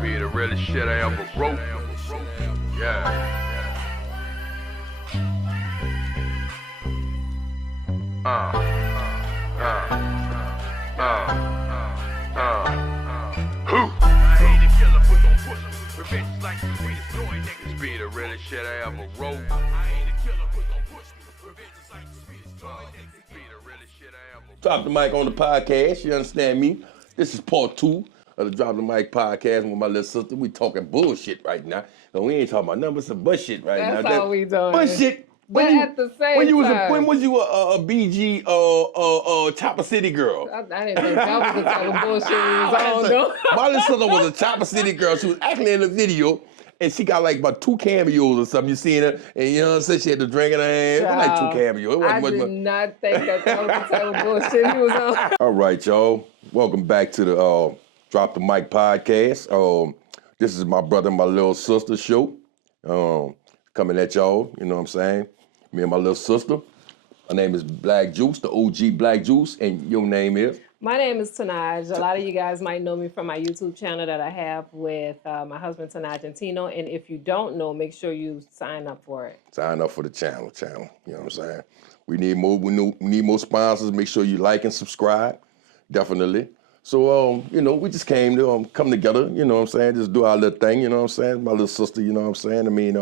Be the realest shit I ever wrote. Yeah. Who? I ain't a killer, but don't push him. Revenge is like the sweetest joy, niggas. Be the realest shit I ever wrote. I ain't a killer, but don't push me. Revenge is like the sweetest joy, niggas. Be the realest shit I ever wrote. Drop the mic on the podcast, you understand me? This is part 2 of the Drop the Mic podcast with my little sister. We talking bullshit right now. No, we ain't talking about nothing but some bullshit right now. That's all we doing. Bullshit. But at the same time. When was you a BG Chopper City girl? I didn't think that was the type of bullshit we was on, though. My little sister was a Chopper City girl. She was acting in the video. And she got like about 2 cameos or something. You seen her, and you know what I'm saying? She had the drink in her hand. It was like 2 cameos. It wasn't I did not think that was the type of bullshit he was on. All right, y'all. Welcome back to the Drop the Mic podcast. This is my brother and my little sister show. Coming at y'all, you know what I'm saying? Me and my little sister. Her name is Black Juice, the OG Black Juice, and your name is? My name is Tanaj. A lot of you guys might know me from my YouTube channel that I have with my husband Tanaj and Tino. And if you don't know, make sure you sign up for it. Sign up for the channel. You know what I'm saying? We need more. We need more sponsors. Make sure you like and subscribe. Definitely. So you know, we just came to come together. You know what I'm saying? Just do our little thing. You know what I'm saying? My little sister. You know what I'm saying? I mean,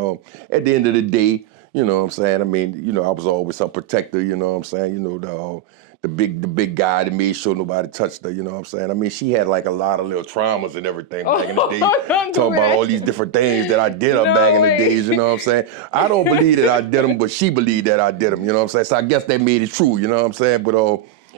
at the end of the day, you know what I'm saying? I mean, you know, I was always a protector. You know what I'm saying? You know the big guy that made sure nobody touched her, you know what I'm saying? I mean, she had like a lot of little traumas and everything back in the day. Talking about all these different things that I did her back in the days, you know what I'm saying? I don't believe that I did them, but she believed that I did them, you know what I'm saying? So I guess that made it true, you know what I'm saying? But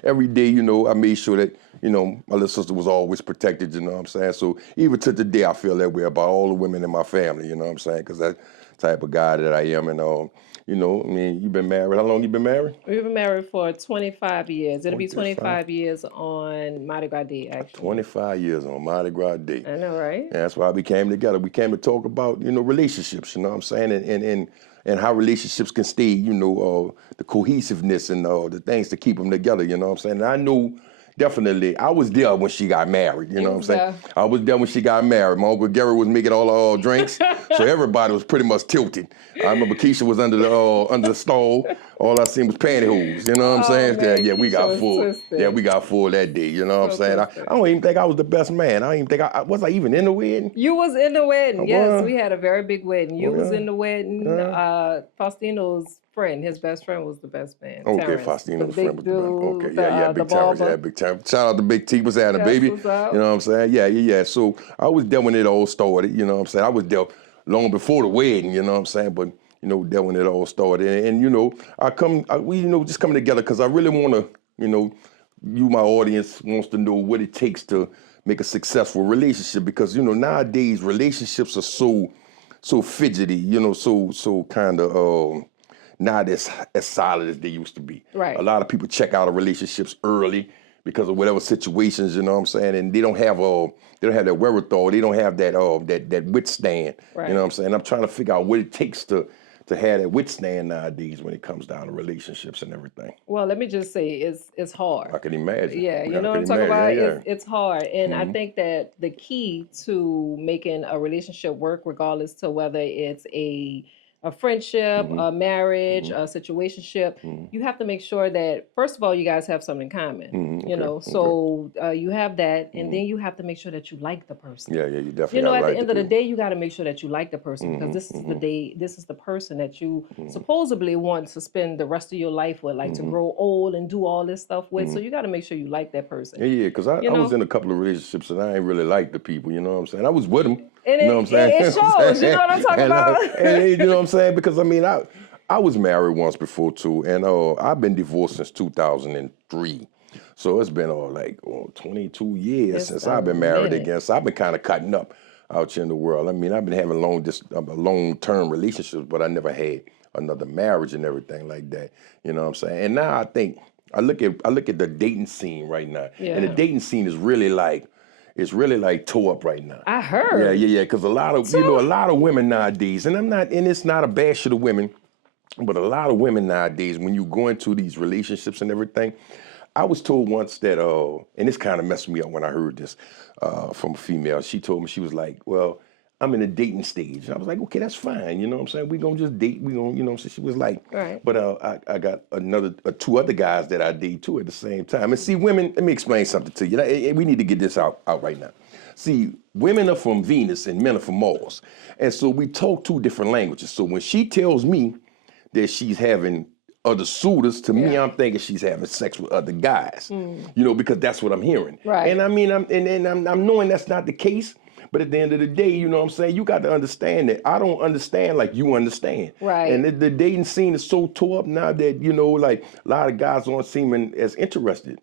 every day, you know, I made sure that, you know, my little sister was always protected, you know what I'm saying? So even to today, I feel that way about all the women in my family, you know what I'm saying? Because that's the type of guy that I am. And you know, I mean, you've been married. How long you been married? We've been married for 25 years. It'll be 25 years on Mardi Gras Day, actually. 25 years on Mardi Gras Day. I know, right? And that's why we came together. We came to talk about, you know, relationships, you know what I'm saying? And how relationships can stay, you know, the cohesiveness and the things to keep them together, you know what I'm saying? And I know definitely, I was there when she got married, you know what I'm saying? I was there when she got married. My Uncle Gary was making all the drinks, so everybody was pretty much tilted. I remember Keisha was under the stall. All I seen was pantyhose, you know what I'm saying? Man, yeah, we got full. Twisted. Yeah, we got full that day, you know what I'm saying? I don't even think I was the best man. I don't even think was I even in the wedding? You was in the wedding, yes. Was? We had a very big wedding. You was in the wedding. Faustino's friend, his best friend was the best man. Okay, Terrence, Faustino's friend was the best. Okay, Big Terrence, barber. Big Terrence. Shout out to Big T, what's happening, baby? What's up? You know what I'm saying? Yeah. So I was there when it all started, you know what I'm saying? I was there long before the wedding, you know what I'm saying? But you know, there when it all started. And you know, we, you know, just coming together because I really want to, you know, my audience wants to know what it takes to make a successful relationship because, you know, nowadays relationships are so fidgety, you know, so kind of not as solid as they used to be. Right. A lot of people check out of relationships early because of whatever situations, you know what I'm saying, and they don't have that wherewithal, they don't have that withstand. Right. You know what I'm saying? I'm trying to figure out what it takes to have that withstand nowadays when it comes down to relationships and everything. Well, let me just say, it's hard. I can imagine. Yeah, you know what I'm talking about? Yeah. It's hard. And I think that the key to making a relationship work, regardless to whether it's a friendship, a marriage, a situationship, you have to make sure that, first of all, you guys have something in common, you know, so you have that, and then you have to make sure that you like the person. Yeah, you definitely You know, at like the end of the day, you got to make sure that you like the person because this is the person that you supposedly want to spend the rest of your life with, like to grow old and do all this stuff with, so you got to make sure you like that person. Yeah, because I was in a couple of relationships and I ain't really like the people, you know what I'm saying? I was with them. And you know what I'm saying? It shows, you know what I'm talking about? And you know what I'm saying? Because I mean, I was married once before too, and I've been divorced since 2003. So it's been 22 years since I've been married again. So I've been kind of cutting up out here in the world. I mean, I've been having long-term relationships, but I never had another marriage and everything like that. You know what I'm saying? And now I think I look at the dating scene right now, and the dating scene is really like. It's really like toe up right now. I heard. Yeah. Because a lot of women nowadays, and it's not a bash of the women, but a lot of women nowadays, when you go into these relationships and everything, I was told once that, and this kind of messed me up when I heard this from a female. She told me, she was like, well, I'm in a dating stage. I was like, okay, that's fine. You know what I'm saying? We're going to just date. We're going to, you know what I'm saying? She was like, Right. but I got two other guys that I date too at the same time. And see, women, let me explain something to you. We need to get this out right now. See, women are from Venus and men are from Mars. And so we talk two different languages. So when she tells me that she's having other suitors, to me, I'm thinking she's having sex with other guys, you know, because that's what I'm hearing. Right. And I mean, I'm knowing that's not the case. But at the end of the day, you know what I'm saying? You got to understand that I don't understand like you understand. Right. And the dating scene is so tore up now that, you know, like a lot of guys aren't seeming as interested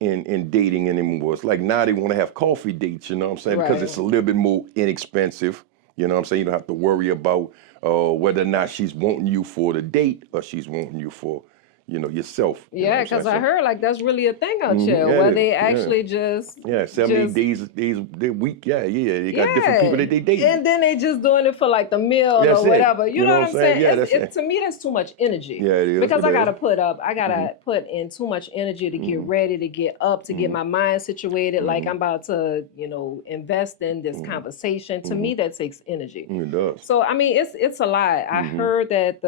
in dating anymore. It's like now they want to have coffee dates, you know what I'm saying? Right. Because it's a little bit more inexpensive. You know what I'm saying? You don't have to worry about whether or not she's wanting you for the date or she's wanting you for, you know, yourself. Yeah, because I heard like that's really a thing out here yeah, where they actually just 78 days a week. Yeah, they got different people that they date. And then they just doing it for like the meal or whatever. You know what I'm saying? Yeah, to me, that's too much energy. Yeah, it is. Because I gotta put in too much energy to get ready, to get up, to get my mind situated. Like I'm about to, you know, invest in this conversation. To me, that takes energy. It does. So I mean, it's a lot. I heard that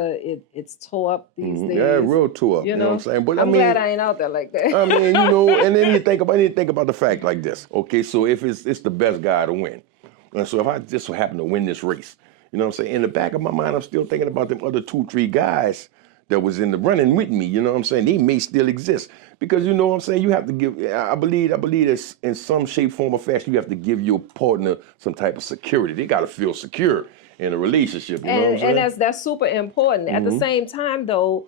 it's tore up these days. Yeah, real tore up. You know what I'm saying? But I'm glad I ain't out there like that. I mean, you know, and then you think about the fact like this. Okay, so if it's the best guy to win, and so if I just so happen to win this race, you know what I'm saying? In the back of my mind, I'm still thinking about them other 2-3 guys that was in the running with me. You know what I'm saying? They may still exist because you know what I'm saying. You have to give. I believe that in some shape, form, or fashion, you have to give your partner some type of security. They got to feel secure in a relationship. You know what I'm saying? And that's super important. At the same time, though,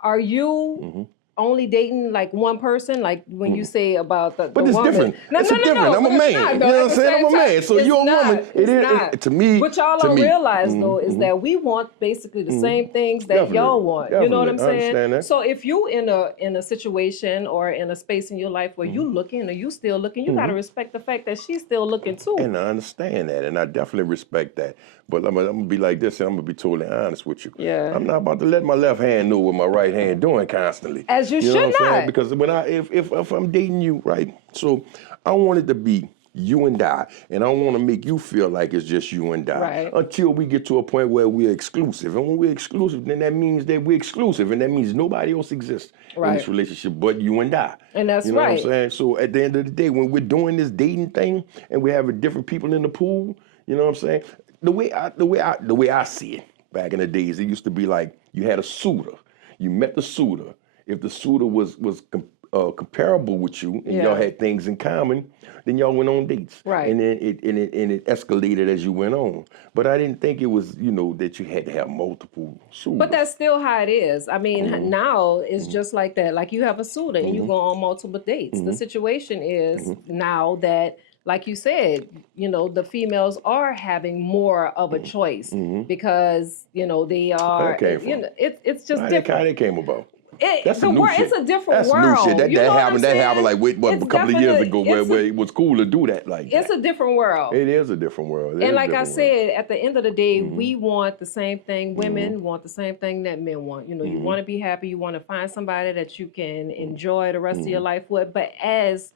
are you only dating like one person? Like when you say about the But it's woman. different. It's different. I'm a man. You know what I'm saying? I'm a man. So you're a woman. It is to me. What y'all don't realize though is that we want basically the same things that y'all want. You know what I'm saying? I understand that. So if you in a situation or in a space in your life where you looking or you still looking, you gotta respect the fact that she's still looking too. And I understand that, and I definitely respect that. But I'm gonna be like this, and I'm gonna be totally honest with you. Yeah. I'm not about to let my left hand know what my right hand doing constantly. As you know should what I'm saying? not. Because when if I'm dating you, right? So I want it to be you and I don't want to make you feel like it's just you and I. Right. Until we get to a point where we're exclusive. And when we're exclusive, then that means that we're exclusive, and that means nobody else exists in this relationship but you and I. And that's you know right. what I'm saying? So at the end of the day, when we're doing this dating thing and we're having different people in the pool, you know what I'm saying? The way I see it, back in the days, it used to be like you had a suitor. You met the suitor. If the suitor was comparable with you and y'all had things in common, then y'all went on dates. Right. And then it escalated as you went on. But I didn't think it was, you know, that you had to have multiple suitors. But that's still how it is. I mean, now it's just like that. Like you have a suitor and you go on multiple dates. The situation is now that, like you said, you know, the females are having more of a choice because, you know, they are, you know, it's just different. How that came about? It's a different world. That's new shit. That happened like a couple of years ago where it was cool to do that like that. It's a different world. It is a different world. And like I said, at the end of the day, we want the same thing. Women want the same thing that men want. You know, you want to be happy. You want to find somebody that you can enjoy the rest of your life with. But as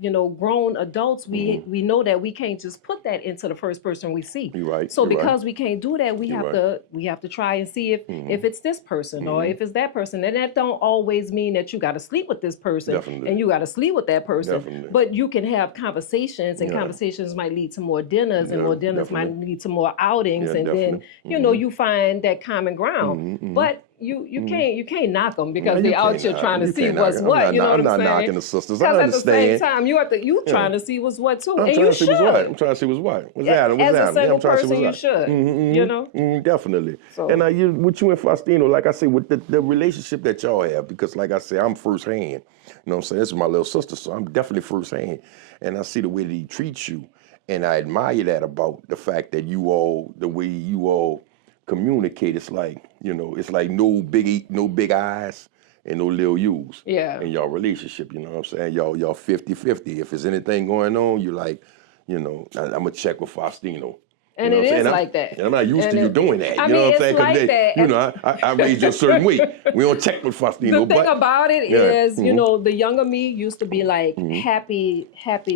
you know, grown adults, we know that we can't just put that into the first person we see. You're right. So because we can't do that, we have to try and see if it's this person or if it's that person. And that don't always mean that you got to sleep with this person and you got to sleep with that person. But you can have conversations, and conversations might lead to more dinners, and more dinners might lead to more outings, and then you know you find that common ground. But you can't knock them because they out here trying to see what's what. You know what I'm saying? I'm not knocking the sisters. I understand. Because at the same time, you trying to see what's what too, I'm and trying you to see should. what's what. I'm trying to see what's what. What's happening? As a single person, you should. You know. Definitely. So. And with you and Faustino, like I say, with the relationship that y'all have, because like I say, I'm firsthand. You know what I'm saying? This is my little sister, so I'm definitely firsthand. And I see the way that he treats you, and I admire that about the fact that the way you all communicate. It's like, you know, it's like no big eyes and no little U's in y'all relationship. You know what I'm saying? Y'all 50-50. If there's anything going on, you're like, you know, I'm gonna check with Faustino. And You know it what I'm is saying? like that. And I'm not used And to you it- doing that. I You know mean, what I'm saying? it's like that. You know, I raised you a certain way. We don't check with Faustino. The thing about it is, you Mhm. know, the younger me used to be like happy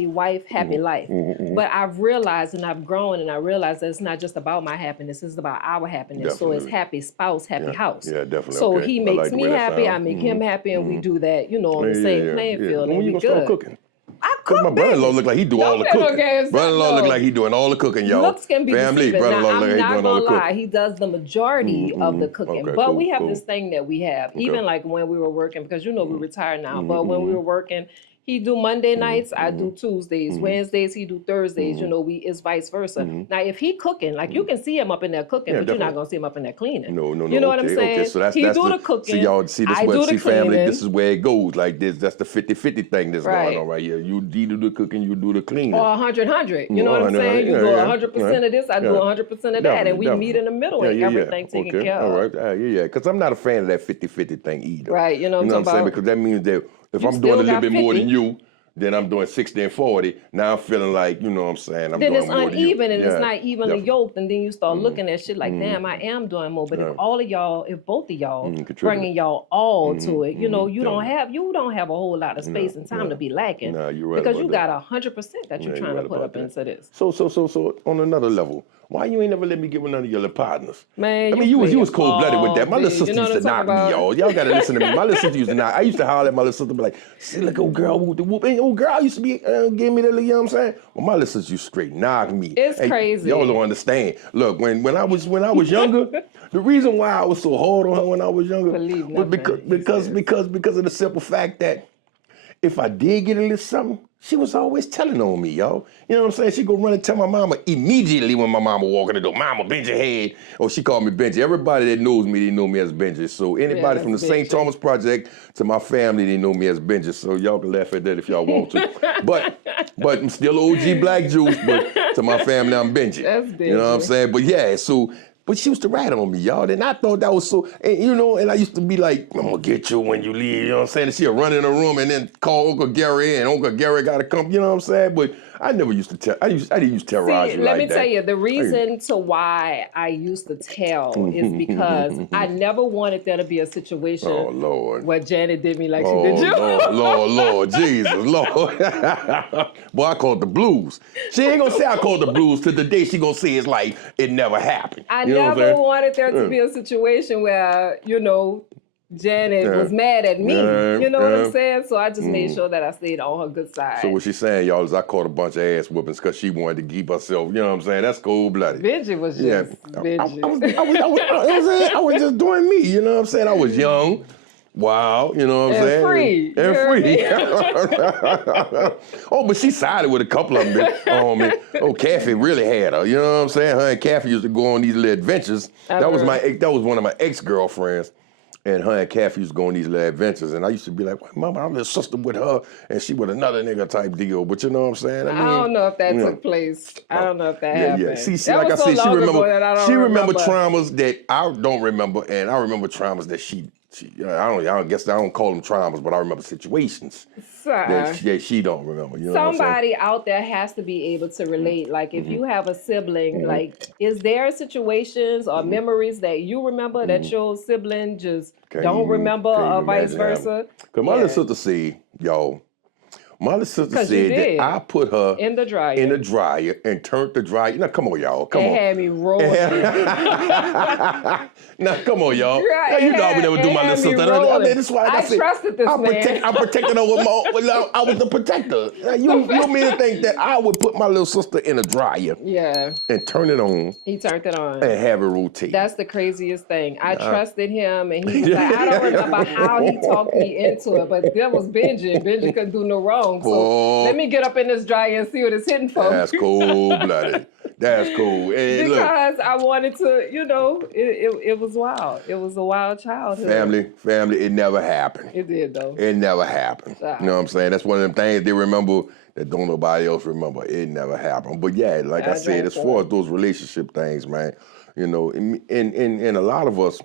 wife, happy life. But I've realized and I've grown and I realized that it's not just about my happiness, it's about our happiness. So it's Definitely. happy spouse, happy house. Yeah, definitely. So Okay. he I makes like the me way that happy, I sound. make him happy, and we do that, you know, on the same playing field, When and you we gonna start good. cooking? I Cause cook, my brother-in-law baby. look like he do Don't all the play no cooking. games. Brother-in-law look No. like he doing all the cooking, y'all. Looks can be Family, deceiving. Now, brother-in-law look I'm like he not doing all gonna the lie. cooking. He does the majority of the cooking. Okay, But cool, we have cool. this thing that we have, even like when we were working, because you know we retired now. But when we were working, he do Monday nights, I do Tuesdays. Wednesdays, he do Thursdays. You know, it's vice versa. Now, if he cooking, like you can see him up in there cooking, Yeah, but you're not definitely. gonna see him up in there cleaning. No. You know what I'm Okay, saying? so that's he do the the cooking. See y'all see this I what do the see family. cleaning. This is where it goes. Like this, that's the 50-50 thing that's going on right here. You do the cooking, you do the cleaning. Or 100. You know what I'm saying? You do 100% of this, I do 100% of that, and we meet in the middle and everything taken care of. All right. Because I'm not a fan of that 50-50 thing either. Right, you know what I'm saying? Because that means that if You I'm doing a still little got bit more 50. than you, then I'm doing 60 and 40. Now I'm feeling like, you know what I'm saying, I'm then doing it's more than you. uneven and it's not evenly definitely. yoked, and then you start looking at shit like, damn, I am doing more. But if all of y'all, if both of y'all bringing y'all all to it, you know, you don't have a whole lot of space and time to be lacking. No, you're right because about you that. got 100% that you're trying to put up into this. So on another level, why you ain't never let me get with none of your little partners? Man, I mean, you was play cold-blooded with that. My little big. sister You know used what to I'm knock talking me, about? y'all. Y'all gotta listen to me. My little sister used to knock. I used to holler at my little sister, be like, see, look, old girl, whoop the whoop. And old girl used to be, give me the, you know what I'm saying? Well, my little sister used to straight knock me. It's crazy. Y'all don't understand. Look, when I was younger, the reason why I was so hard on her when I was younger Believe was nothing, because of the simple fact that if I did get a little something, she was always telling on me, y'all. You know what I'm saying? She go run and tell my mama immediately when my mama walk in the door, Mama, bend your head. Or she called me Benji. Everybody that knows me, they know me as Benji. So anybody from the St. Thomas Project to my family, they know me as Benji. So y'all can laugh at that if y'all want to. but I'm still OG Black Juice, but to my family, I'm Benji. That's Benji. You know what I'm saying? But yeah, so... But she used to rat on me, y'all. And I thought that was so, and, you know, and I used to be like, I'm gonna get you when you leave, you know what I'm saying? And she'll run in the room and then call Uncle Gary, and Uncle Gary gotta come, you know what I'm saying? But I never used to tell, I didn't use to terrorize you like that. Let me tell you, the reason to why I used to tell is because I never wanted there to be a situation where Janet did me like she did you. Lord, Jesus, Lord. Boy, I called the blues. She ain't gonna say I called the blues to the day she gonna say it's like it never happened. I never wanted there to be a situation where, you know, Janet was mad at me. You know what I'm saying? So I just made sure that I stayed on her good side. So what she's saying, y'all, is I caught a bunch of ass whoopings because she wanted to keep herself, you know what I'm saying? That's cold-blooded. Benji was just Benji. I was just doing me, you know what I'm saying? I was young. Wow, you know what I'm saying? Free. And free. Oh, but she sided with a couple of them. Oh, Kathy really had her. You know what I'm saying? Her and Kathy used to go on these little adventures. That was one of my ex-girlfriends. And her and Kathy used to go on these little adventures. And I used to be like, well, Mama, I'm a sister with her. And she with another nigga type deal. But you know what I'm saying? I don't know if that took place. I don't know if that happened. Yeah. See, that like was I said, so long ago that I don't remember traumas that I don't remember. And I remember traumas that she I guess I don't call them traumas, but I remember situations that she don't remember. You know somebody out there has to be able to relate. Like if you have a sibling, like is there situations or memories that you remember that your sibling just don't remember or vice versa? Because my little sister said, y'all, my little sister said that I put her in the dryer and turned the dryer. Now, come on, y'all. Come on. It had me rolling. Now, come on, y'all. Now, you know I would never do my little sister. I mean, that's why I trusted this man. I protected her with I was the protector. Now, you mean to think that I would put my little sister in a dryer and turn it on. He turned it on. And have it rotate. That's the craziest thing. I trusted him, and he was like, I don't remember how he talked me into it, but that was Benji. Benji couldn't do no wrong. So let me get up in this dryer and see what it's hitting for. That's cold-blooded. That's cool. And because I wanted to, you know, it was wild. It was a wild childhood. Family, it never happened. It did, though. It never happened. You know what I'm saying? That's one of them things they remember that don't nobody else remember. It never happened. But yeah, like I said, as far as those relationship things, man, you know, and a lot of us,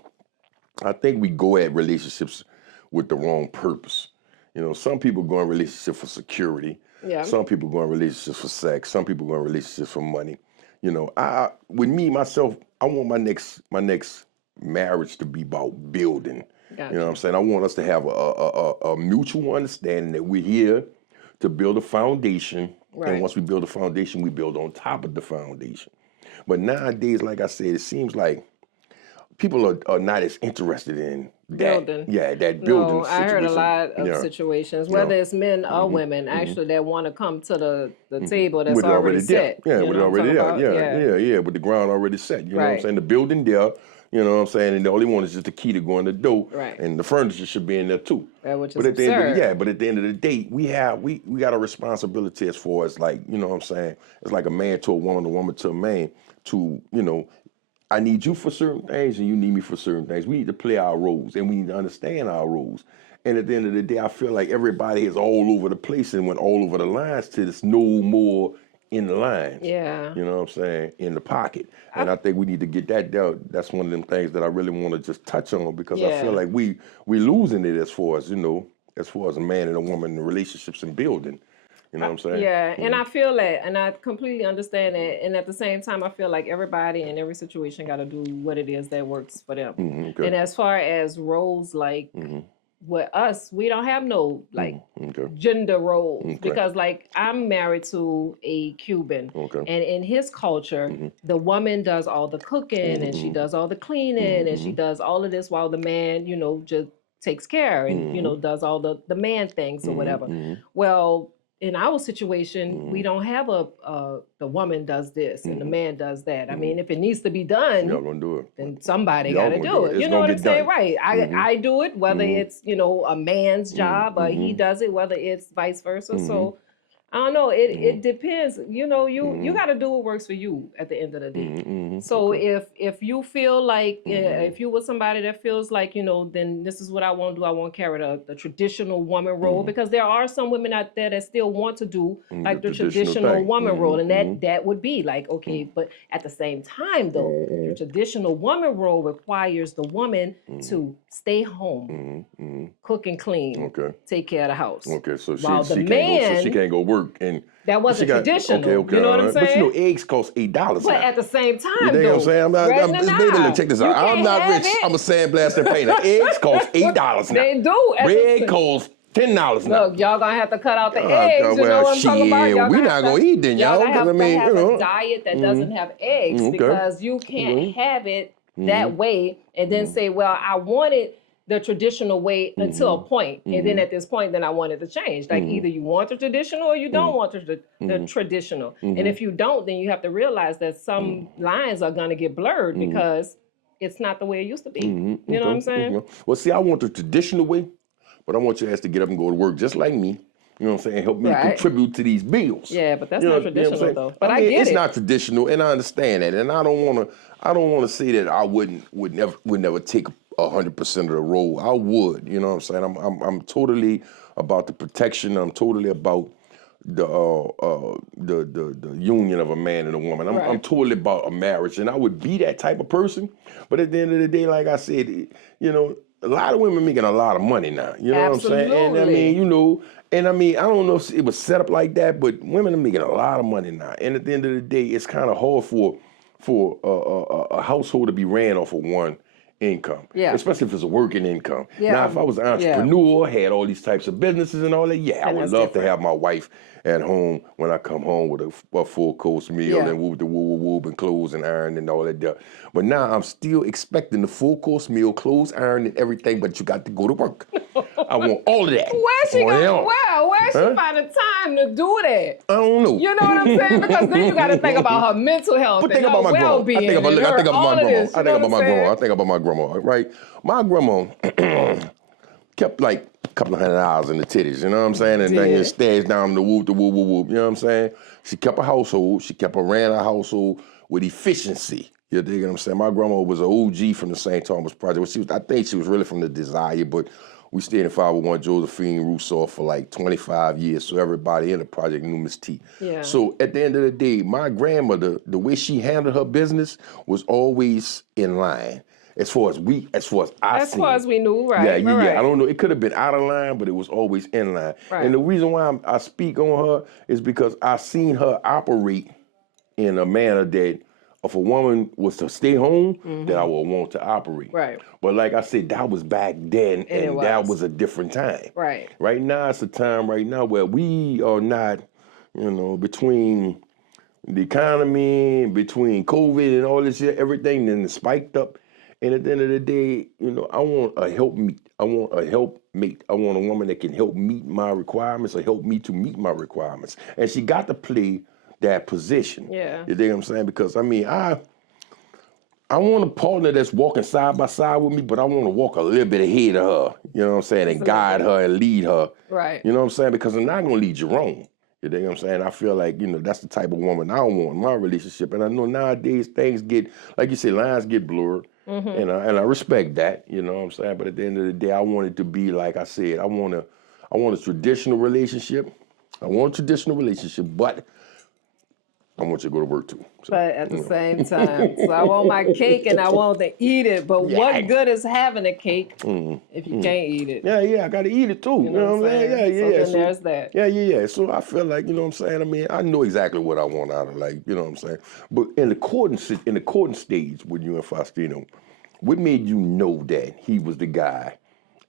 I think we go at relationships with the wrong purpose. You know, some people go in relationships for security. Yeah. Some people go in relationships for sex. Some people go in relationships for money. You know, with me myself, I want my next marriage to be about building. Gotcha. You know what I'm saying? I want us to have a mutual understanding that we're here to build a foundation. Right. And once we build a foundation, we build on top of the foundation. But nowadays, like I said, it seems like people are not as interested in building. That building No, situation. I heard a lot of situations, whether it's men or women, actually, that want to come to the table that's already set. Yeah, with it already there. Yeah, with the ground already set. You know what I'm saying? The building there, you know what I'm saying? And all they want is just the key to go in the door. Right. And the furniture should be in there too. Which is but at the absurd. end of the day, we got a responsibility as far as like, you know what I'm saying? It's like a man to a woman to a man to, you know, I need you for certain things and you need me for certain things. We need to play our roles and we need to understand our roles. And at the end of the day, I feel like everybody is all over the place and went all over the lines till there's no more in the lines. Yeah. You know what I'm saying? In the pocket. And I think we need to get that down. That's one of them things that I really want to just touch on because I feel like we losing it as far as, you know, as far as a man and a woman in relationships and building. You know what I'm saying? Yeah, and I feel that, and I completely understand that. And at the same time, I feel like everybody in every situation got to do what it is that works for them. Okay. And as far as roles, like with us, we don't have no like gender roles because like I'm married to a Cuban, and in his culture, the woman does all the cooking and she does all the cleaning and she does all of this while the man, you know, just takes care and you know does all the man things or whatever. Well, in our situation, we don't have the woman does this and the man does that. I mean, if it needs to be done, y'all gonna do it. Then somebody got to do it. You know what I'm saying? Right. I do it, whether it's, you know, a man's job or he does it, whether it's vice versa. So I don't know. It depends. You know, you got to do what works for you at the end of the day. So if you feel like if you with somebody that feels like, you know, then this is what I want to do. I want to carry the traditional woman role because there are some women out there that still want to do like the traditional woman role, and that would be like okay. But at the same time, though, the traditional woman role requires the woman to stay home, cook and clean, take care of the house. Okay, so while the man, she can't go work. And that wasn't traditional. Okay, you know what I'm saying? But you know, eggs cost $8 But now. at the same time, you know what I'm saying? Check this out. I'm not rich. I'm a sandblasting painter. Eggs cost $8 now. They do. Bread costs $10 now. Look, y'all gonna have to cut out the eggs. You know what I'm talking about? Y'all we're not gonna eat then, y'all. Y'all have to have you know. a diet that doesn't have eggs because you can't have it that way and then say, well, I want it the traditional way until a point. And then at this point, then I want it to change. Like either you want the traditional or you don't want the traditional. And if you don't, then you have to realize that some lines are going to get blurred because it's not the way it used to be. You know what I'm saying? Well, see, I want the traditional way, but I want your ass to get up and go to work just like me. You know what I'm saying? Help me to contribute to these bills. Yeah, but that's not traditional though. But I get it's not traditional, and I understand that. And I don't want to say that I would never take 100% of the role. I would, you know what I'm saying? I'm totally about the protection. I'm totally about the union of a man and a woman. I'm totally about a marriage, and I would be that type of person. But at the end of the day, like I said, you know, a lot of women making a lot of money now. You know what I'm saying? And I mean, you know, and I mean, I don't know if it was set up like that, but women are making a lot of money now. And at the end of the day, it's kind of hard for a household to be ran off of one income, especially if it's a working income. Now, if I was an entrepreneur, had all these types of businesses and all that, I would love to have my wife at home when I come home with a full course meal and whoop and clothes and iron and all that stuff. But now I'm still expecting the full course meal, clothes, iron, and everything, but you got to go to work. I want all of that. Where's she finding time to do that? I don't know. You know what I'm saying? Because then you got to think about her mental health and her well-being. I think about my grandma. I think about my grandma, right? My grandma kept like a couple of $100 in the titties, you know what I'm saying? And then stashed down the whoop, you know what I'm saying? She kept a household. She ran a household with efficiency. You dig what I'm saying? My grandma was an OG from the St. Thomas Project. I think she was really from the Desire, but we stayed in 501 Josephine Rousseau for like 25 years, so everybody in the project knew Miss T. Yeah. So at the end of the day, my grandmother, the way she handled her business was always in line. As far as we knew, right? Yeah. I don't know. It could have been out of line, but it was always in line. Right. And the reason why I speak on her is because I seen her operate in a manner that if a woman was to stay home, that I would want to operate. Right. But like I said, that was back then, and that was. was a different time. Right. Right now, it's a time right now where we are not, between the economy, between COVID and all this shit, everything then is spiked up. And at the end of the day, I want a helpmeet. I want a helpmate. I want a woman that can help meet my requirements or help me to meet my requirements. And she got to play that position. Yeah. You dig what I'm saying? Because I want a partner that's walking side by side with me, but I want to walk a little bit ahead of her. You know what I'm saying? And guide her and lead her. Right. You know what I'm saying? Because I'm not gonna lead you wrong. You know what I'm saying? I feel like, that's the type of woman I want in my relationship. And I know nowadays things get, like you say, lines get blurred. And I respect that, you know what I'm saying? But at the end of the day, I want it to be, like I said, I want a traditional relationship. But I want you to go to work too. So, but at the same time, so I want my cake and I want to eat it. But what good is having a cake if you can't eat it? Yeah, I got to eat it too. You know what I'm saying? Yeah. So then there's that. Yeah. So I feel like, you know what I'm saying? I mean, I know exactly what I want out of, like, you know what I'm saying? But in the courting stage with you and Faustino, what made you know that he was the guy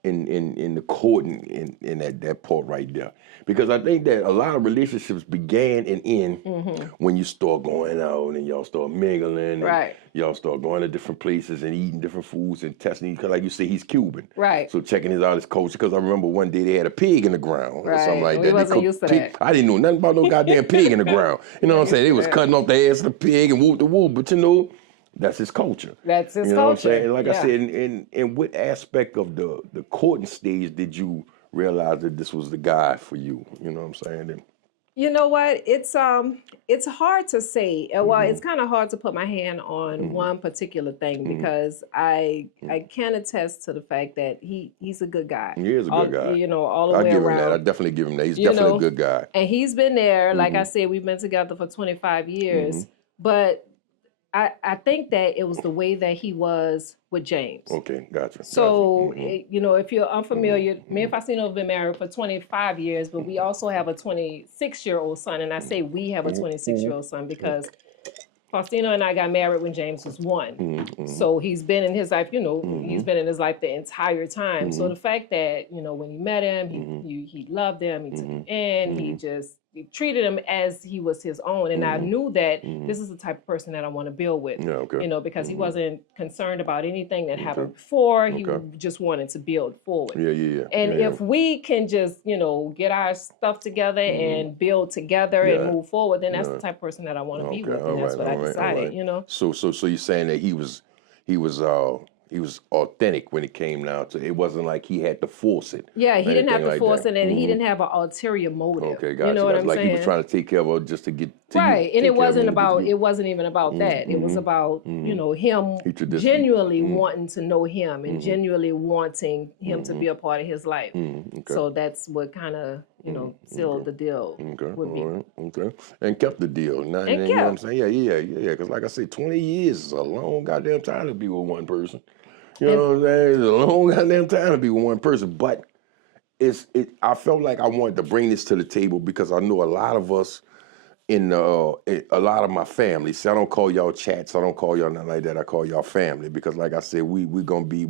in the courting in that part right there? Because I think that a lot of relationships began and end when you start going out and y'all start mingling and y'all start going to different places and eating different foods and testing. Because like you say, he's Cuban. Right. So checking out his culture. Because I remember one day they had a pig in the ground or something like that. We wasn't used to that. I didn't know nothing about no goddamn pig in the ground. You know what I'm saying? They was cutting off the ass of the pig and whoop the whoop. But that's his culture. That's his you know culture. What I'm saying? And like I said, in what aspect of the courting stage did you realize that this was the guy for you? You know what I'm saying? And, you know what? It's hard to say. Well, it's kind of hard to put my hand on one particular thing because I can attest to the fact that he's a good guy. He is a good guy. You know, all the way give around. Him that. I definitely give him that. He's definitely a good guy. And he's been there. Like I said, we've been together for 25 years. But I think that it was the way that he was with James. Okay, gotcha. So, if you're unfamiliar, me and Faustino have been married for 25 years, but we also have a 26-year-old son. And I say we have a 26-year-old son because Faustino and I got married when James was 1. So he's been in his life, he's been in his life the entire time. So the fact that, when you met him, he loved him, he took him in, he treated him as he was his own. And I knew that this is the type of person that I want to build with, because he wasn't concerned about anything that happened before. He just wanted to build forward. And if we can just, get our stuff together and build together and move forward, then that's the type of person that I want to be with. And that's what I decided, So you're saying that he was authentic when it came down to it. Wasn't like he had to force it. Yeah, he didn't have to force it, and he didn't have an ulterior motive. Okay, gotcha. You know what I'm saying? He was trying to take care of her just to get to right. And it wasn't even about that. It was about him genuinely wanting to know him and genuinely wanting him to be a part of his life. So that's what kind of sealed the deal with me. Right. Okay, and kept the deal. Now, you know what I'm saying? Yeah. Because like I said, 20 years is a long goddamn time to be with one person. You know what I'm saying? It's a long goddamn time to be with one person. But I felt like I wanted to bring this to the table because I know a lot of us a lot of my family. See, I don't call y'all chats. I don't call y'all nothing like that. I call y'all family because, like I said, we gonna be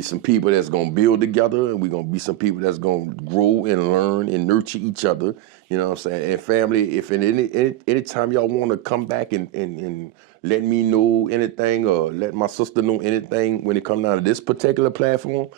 some people that's gonna build together, and we're gonna be some people that's gonna grow and learn and nurture each other. You know what I'm saying? And family, if any time y'all want to come back and let me know anything or let my sister know anything when it comes down to this particular platform,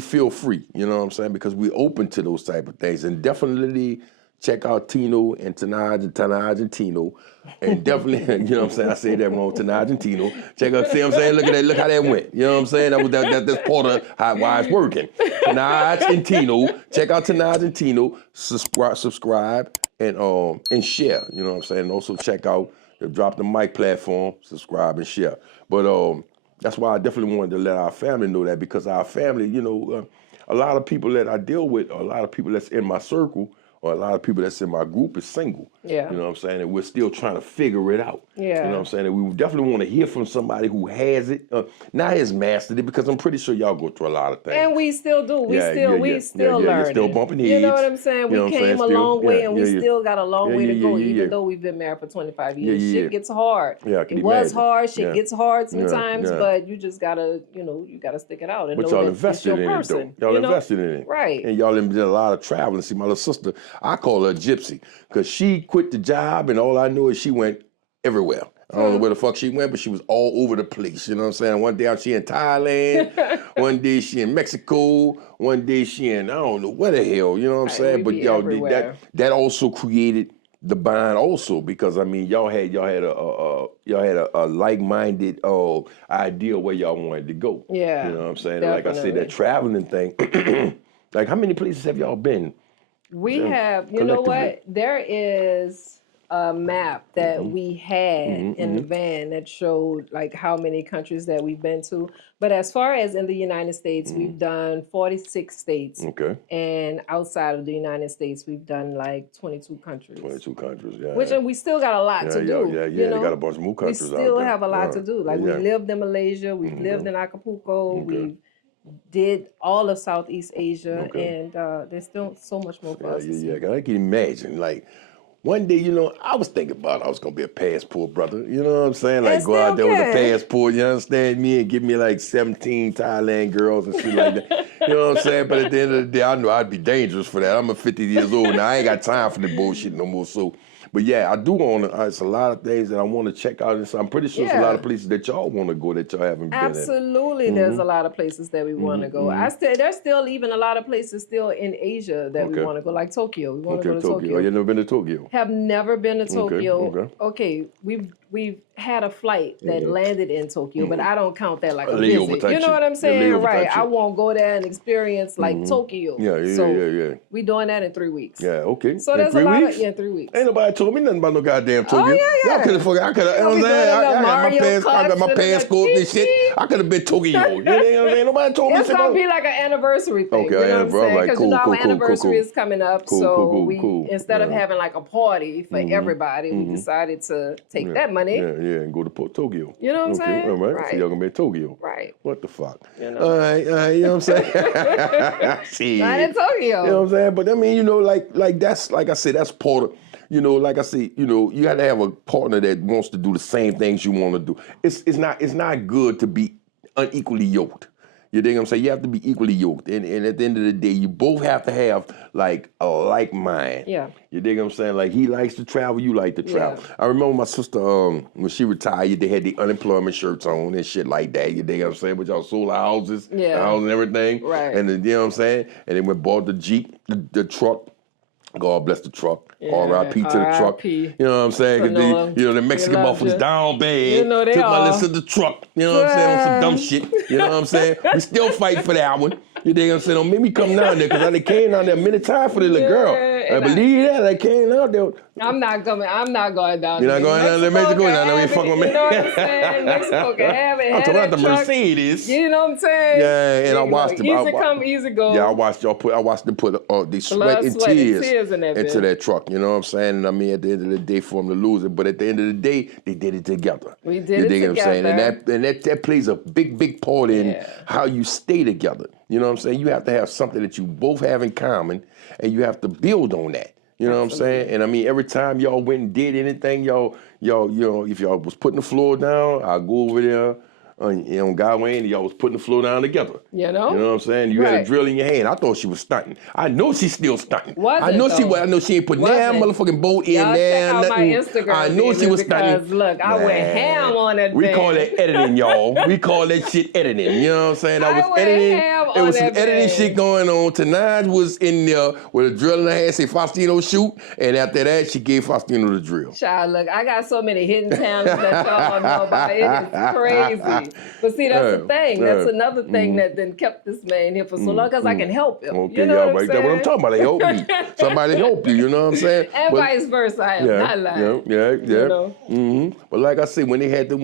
feel free. You know what I'm saying? Because we're open to those type of things, and definitely check out Tino and Tanaj and Tino. And definitely, you know what I'm saying? I said that wrong, Tanaj and Tino. Check out, see what I'm saying? Look at that, look how that went. You know what I'm saying? That's part of why it's working. Tanaj and Tino. Check out Tanaj and Tino. Subscribe and share. You know what I'm saying? And also check out the Drop the Mic platform, subscribe and share. But that's why I definitely wanted to let our family know that, because our family, a lot of people that I deal with, a lot of people that's in my circle, or a lot of people that's in my group is single. Yeah. You know what I'm saying? And we're still trying to figure it out. Yeah. You know what I'm saying? And we definitely want to hear from somebody who has it, not has mastered it, because I'm pretty sure y'all go through a lot of things. And we still do. We still learning. You're still bumping heads. You know what I'm saying? We came a long way, and we still got a long way to go, even though we've been married for 25 years. Shit gets hard. Yeah, it was hard. Shit gets hard sometimes, but you just gotta, you gotta stick it out and but know y'all that invested it's your in person. it, though. Y'all invested in it. Right. And y'all did a lot of traveling. See, my little sister, I call her a gypsy, because she quit the job, and all I know is she went everywhere. I don't know where the fuck she went, but she was all over the place. You know what I'm saying? One day she in Thailand, one day she in Mexico, one day she in, I don't know where the hell, you know what I'm saying? But y'all did that also created the bond also, because I mean y'all had a like-minded idea where y'all wanted to go. Yeah. You know what I'm saying? Definitely. Like I said, that traveling thing, like how many places have y'all been? We have, you know what? There is a map that we had in the van that showed like how many countries that we've been to. But as far as in the United States, we've done 46 states. Okay. And outside of the United States, we've done like 22 countries. 22 countries, yeah. Which we still got a lot to do. Yeah, you know? they got a bunch of more countries out there. We still have a lot to do. Like we lived in Malaysia, we've lived in Acapulco, we did all of Southeast Asia, and there's still so much more for us to see. Yeah, I can imagine. Like, one day, I was thinking about I was going to be a passport brother. You know what I'm saying? Like, go out there with a passport, you understand me, and give me like 17 Thailand girls and shit like that. You know what I'm saying? But at the end of the day, I know I'd be dangerous for that. I'm a 50 years old now. I ain't got time for the bullshit no more. So, but yeah, I do want to, it's a lot of things that I want to check out. And so I'm pretty sure it's a lot of places that y'all want to go that y'all haven't been in. Absolutely, there's a lot of places that we want to go. There's still even a lot of places still in Asia that we want to go, like Tokyo. We want to go to Tokyo. Oh, you never been to Tokyo? Have never been to Tokyo. Okay, we've had a flight that landed in Tokyo, but I don't count that like a visit. You know what I'm saying? Right. I won't go there and experience like Tokyo. Yeah. We doing that in 3 weeks. Yeah, okay. So there's a lot of 3 weeks. Ain't nobody told me nothing about no goddamn Tokyo. Oh, yeah. Y'all could have, you know what I'm saying? I got my passport and shit. I could have been Tokyo. You know what I'm saying? Nobody told me it's gonna be like an anniversary thing. Okay, you know what I'm saying? Because our anniversary is coming up. So instead of having like a party for everybody, we decided to take that money. And go to Tokyo. You know what I'm saying? All right. So y'all gonna be in Tokyo. Right. What the fuck? All right, you know what I'm saying? Not in Tokyo. You know what I'm saying? But I mean, like that's, like I said, that's part of, like I say, you got to have a partner that wants to do the same things you want to do. It's not good to be unequally yoked. You dig what I'm saying? You have to be equally yoked. And at the end of the day, you both have to have like a like mind. Yeah. You dig what I'm saying? Like he likes to travel, you like to travel. I remember my sister, when she retired, they had the unemployment shirts on and shit like that. You dig what I'm saying? But y'all sold our houses, the house and everything. Right. And then, you know what I'm saying? And then we bought the Jeep, the truck. God bless the truck. R.I.P. to the truck. You know what I'm saying? The Mexican muffins down bad. Took my list of the truck. You know what I'm saying? On some dumb shit. You know what I'm saying? We still fight for that one. You dig what I'm saying? Don't make me come down there, because I came down there many times for the little girl. I believe that. I came out there. I'm not going down there. You're not going down there to Mexico? No, we fuck with me. You know what I'm saying? Mexico can have it. I'm talking about the Mercedes. You know what I'm saying? Yeah, and I watched them. Easy come, easy go. Yeah, I watched them put the sweat and tears into that truck. You know what I'm saying? And I mean, at the end of the day, for them to lose it, but at the end of the day, they did it together. We did it together. You dig what I'm saying? And that plays a big part in how you stay together. You know what I'm saying? You have to have something that you both have in common, and you have to build on that. You know what I'm saying? And I mean, every time y'all went and did anything, y'all, if y'all was putting the floor down, I'll go over there. God Wayne, y'all was putting the floor down together. You know? You know what I'm saying? You had a drill in your hand. I thought she was stunting. I know she's still stunting. I know she ain't put damn motherfucking bolt in there. Check out my Instagram. I know she was stunting. Look, I went ham on that. We call that editing, y'all. We call that shit editing. You know what I'm saying? That was editing. It was some editing shit going on. Tanaj was in there with a drill in her hand, say Faustino shoot, and after that, she gave Faustino the drill. Child, look, I got so many hidden talents that y'all don't know about. It is crazy. But see, that's the thing. That's another thing that then kept this man here for so long, because I can help him. Okay, you know what I'm saying? That's what I'm talking about. They help me. Somebody help you. You know what I'm saying? And vice versa. I am not lying. Yeah. You know? But like I said, when they had the,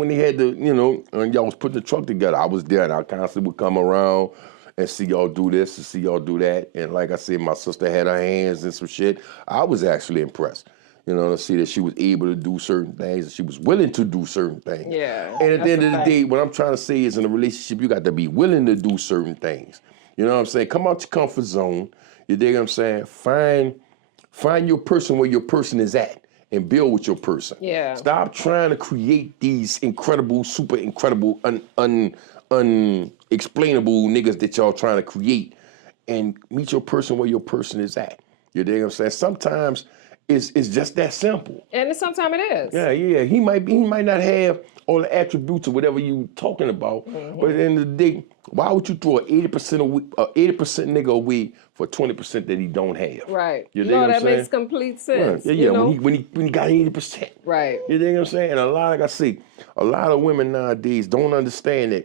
and y'all was putting the truck together, I was there, and I constantly would come around and see y'all do this and see y'all do that. And like I said, my sister had her hands in some shit. I was actually impressed. You know, to see that she was able to do certain things and she was willing to do certain things. Yeah. And at the end of the day, what I'm trying to say is in a relationship, you got to be willing to do certain things. You know what I'm saying? Come out your comfort zone. You dig what I'm saying? Find your person where your person is at and build with your person. Yeah. Stop trying to create these incredible, super incredible, unexplainable niggas that y'all trying to create, and meet your person where your person is at. You dig what I'm saying? Sometimes it's just that simple. And sometimes it is. Yeah. He might not have all the attributes of whatever you talking about, but at the end of the day, why would you throw an 80% nigga away for 20% that he don't have? Right. You know, that saying? makes complete sense. Yeah. You know? When he got 80%. Right. You dig what I'm saying? And like I say, a lot of women nowadays don't understand that.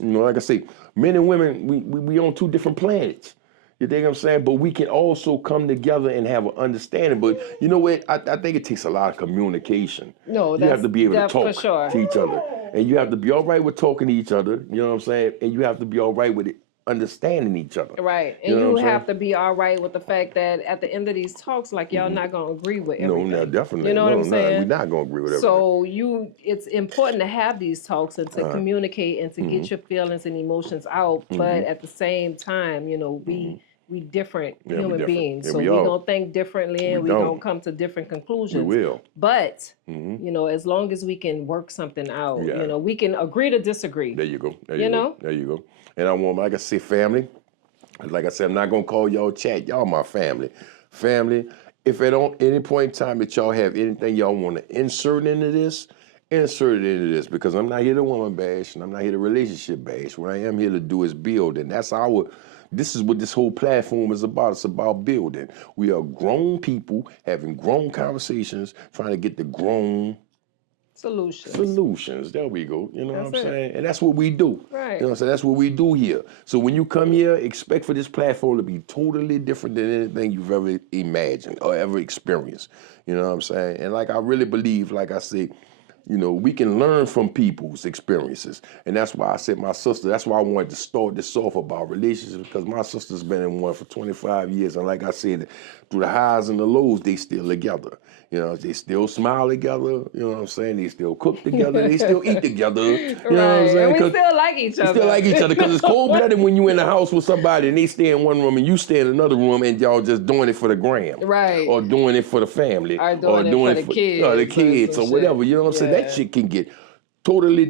You know, like I say, men and women, we on two different planets. You dig what I'm saying? But we can also come together and have an understanding. But you know what? I think it takes a lot of communication. No, you have to be able to talk for sure. to each other. And you have to be all right with talking to each other. You know what I'm saying? And you have to be all right with it, understanding each other. Right. And you have to be all right with the fact that at the end of these talks, like y'all not going to agree with everything. No, definitely. You know what I'm saying? We're not going to agree with everything. So it's important to have these talks and to communicate and to get your feelings and emotions out. But at the same time, you know, we different human beings. So we gonna think differently and we gonna come to different conclusions. We will. But, you know, as long as we can work something out, you know, we can agree to disagree. There you go. There you go. There you go. And I want, like I say, family. Like I said, I'm not gonna call y'all chat. Y'all my family. Family, if at any point in time that y'all have anything y'all want to insert into this, insert it into this, because I'm not here to woman bash and I'm not here to relationship bash. What I am here to do is build, and this is what this whole platform is about. It's about building. We are grown people having grown conversations, trying to get the grown solutions. There we go. You know what I'm saying? And that's what we do. Right. You know what I'm saying? That's what we do here. So when you come here, expect for this platform to be totally different than anything you've ever imagined or ever experienced. You know what I'm saying? And like I really believe, like I say, you know, we can learn from people's experiences. And that's why I said my sister, that's why I wanted to start this off about relationships, because my sister's been in one for 25 years. And like I said, through the highs and the lows, they still together. You know, they still smile together. You know what I'm saying? They still cook together. They still eat together. You know what I'm saying? And we still like each other. We still like each other because it's cold-blooded when you in the house with somebody and they stay in one room and you stay in another room and y'all just doing it for the gram. Right. Or doing it for the family. Or doing it for the kids. Or whatever. You know what I'm saying? That shit can get totally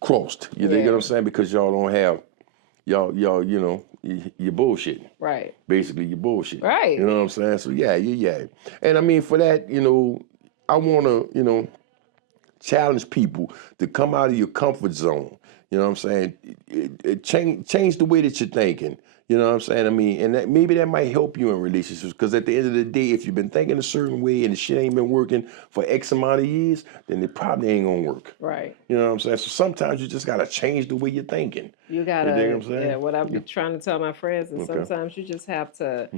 crossed. You know what I'm saying? Because y'all don't have, y'all, you know, you're bullshitting. Right. Basically, you're bullshitting. Right. You know what I'm saying? So yeah. And I mean, for that, you know, I want to, you know, challenge people to come out of your comfort zone. You know what I'm saying? Change the way that you're thinking. You know what I'm saying? I mean, and maybe that might help you in relationships, because at the end of the day, if you've been thinking a certain way and the shit ain't been working for X amount of years, then it probably ain't gonna work. Right. You know what I'm saying? So sometimes you just gotta change the way you're thinking. You gotta, you dig what I'm saying? what I've been trying to tell my friends is sometimes you just have to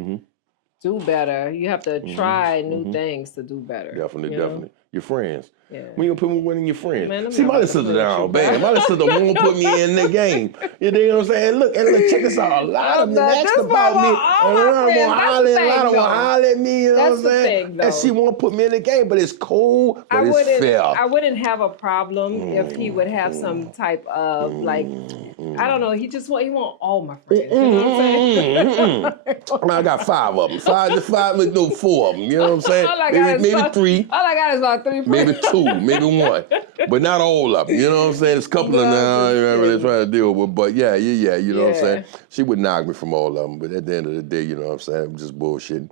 do better. You have to try new things to do better. Definitely. Your friends. Yeah. When you put one in your friends. Man, see, my little sister down, bam. My little sister won't put me in the game. You know what I'm saying? Look, check this out. A lot of them asked about me. A lot of them holler at me. You know what I'm saying? And she won't put me in the game, but it's cool, but it's fair. I wouldn't have a problem if he would have some type of, like, I don't know, he want all my friends. You know what I'm saying? I got 5 of them. 4 of them. You know what I'm saying? Maybe 3. All I got is about 3 friends. Maybe 2, maybe 1, but not all of them. You know what I'm saying? There's a couple of them I ain't really trying to deal with, but yeah. You know what I'm saying? She would knock me from all of them, but at the end of the day, you know what I'm saying? I'm just bullshitting.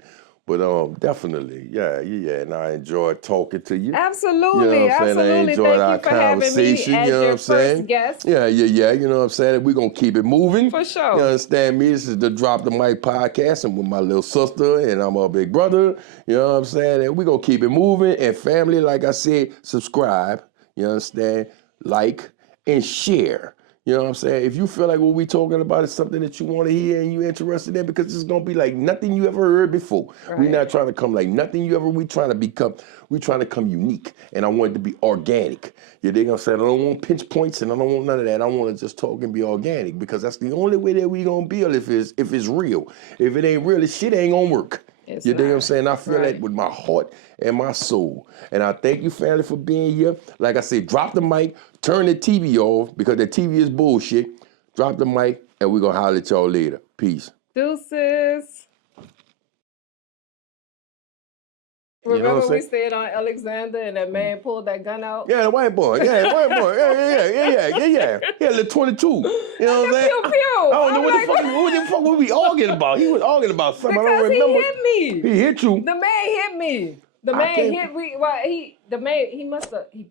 But definitely, yeah, and I enjoyed talking to you. Absolutely, you know what I'm saying? I enjoyed our conversation. You know what I'm saying? Guest. Yeah. You know what I'm saying? We're gonna keep it moving. For sure. You understand me? This is the Drop the Mic podcast, and with my little sister, and I'm her big brother. You know what I'm saying? And we're gonna keep it moving. And family, like I said, subscribe. You understand? Like and share. You know what I'm saying? If you feel like what we talking about is something that you want to hear and you're interested in, because it's going to be like nothing you ever heard before. Right. We're not trying to come like nothing you ever, we're trying to come unique. And I want it to be organic. You dig what I'm saying? I don't want pinch points and I don't want none of that. I want to just talk and be organic, because that's the only way that we going to build if it's real. If it ain't real, this shit ain't going to work. It's You dig what I'm not. saying? I feel Right. that with my heart and my soul. And I thank you, family, for being here. Like I said, drop the mic, turn the TV off, because the TV is bullshit. Drop the mic, and we're going to holler at y'all later. Peace. Deuces. You know what Remember I'm we saying? stayed on Alexander and that man pulled that gun out? Yeah, the white boy. Yeah, the white boy. Yeah. Yeah, the 22. You know what I'm saying? Pew, pew. I don't know I'm what the fuck were we arguing about? He was arguing about something. I Because don't remember. he hit me. He hit you. The man hit me. The I man can't- hit me. Well, he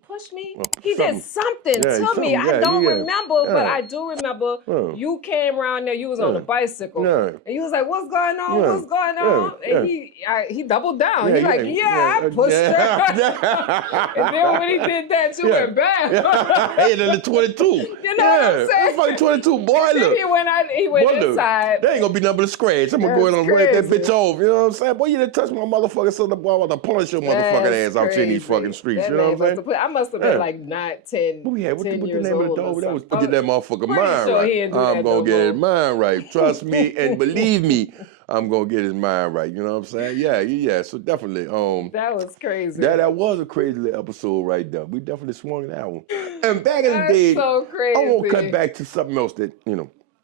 pushed me. He something. did something Yeah, to me. something. I Yeah, don't yeah. remember, but Yeah. I do remember Yeah. you came around there. You was on a bicycle, Yeah. and you was like, "What's going on? Yeah. What's going on?" And he doubled down. He I pushed her. And then when he did that, you went back. Hey, the 22. You know what I'm saying? That's fucking 22, boy. Then Look. he went Boy, look, inside. there ain't gonna be nothing but a scratch. I'm gonna go in That's and rip that crazy. bitch off. You know what I'm saying? Boy, you done touch my motherfucking son. Boy, I'm about to punch your motherfucking ass out here in these fucking streets. That You know man what I'm saying? I must have been like 9, 10, What we had? What 10 the years name of old the or dog? That was to something. get that motherfucker Pretty mind sure right. he didn't do I'm that gonna no get his more. mind right. Trust me and believe me, I'm gonna get his mind right. You know what I'm saying? Yeah. So definitely, That was crazy. that was a crazy little episode right there. We definitely swung that one. And back in the That's day, so crazy. I want to cut back to something else that